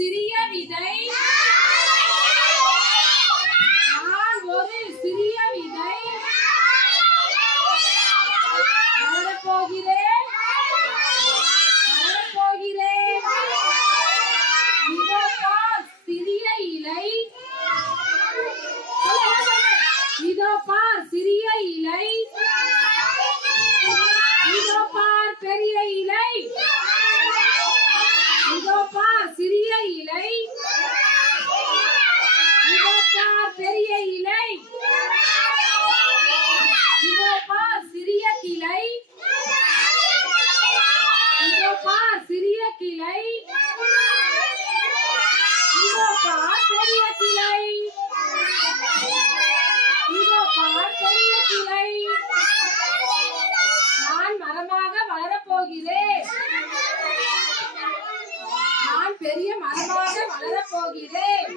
சிறிய விதை நான் ஒரு சிறிய விதை வளரப்போகிறேன் வளரப்போகிறேன் இதோ பார் சிறிய இலை இதோ பார் சிறிய இலை இதோ பார் பெரிய இலை இதோ பார் சிறிய இலை இதோ பார் பெரிய இலை இதோ பார் சிறிய கிளை இதோ பார் சிறிய கிளை இதோ பார் பெரிய கிளை இதோ பார் பெரிய கிளை நான் மரமாக வளரப்போகிறேன் நான் பெரிய மரமாக வளரப்போகிறேன்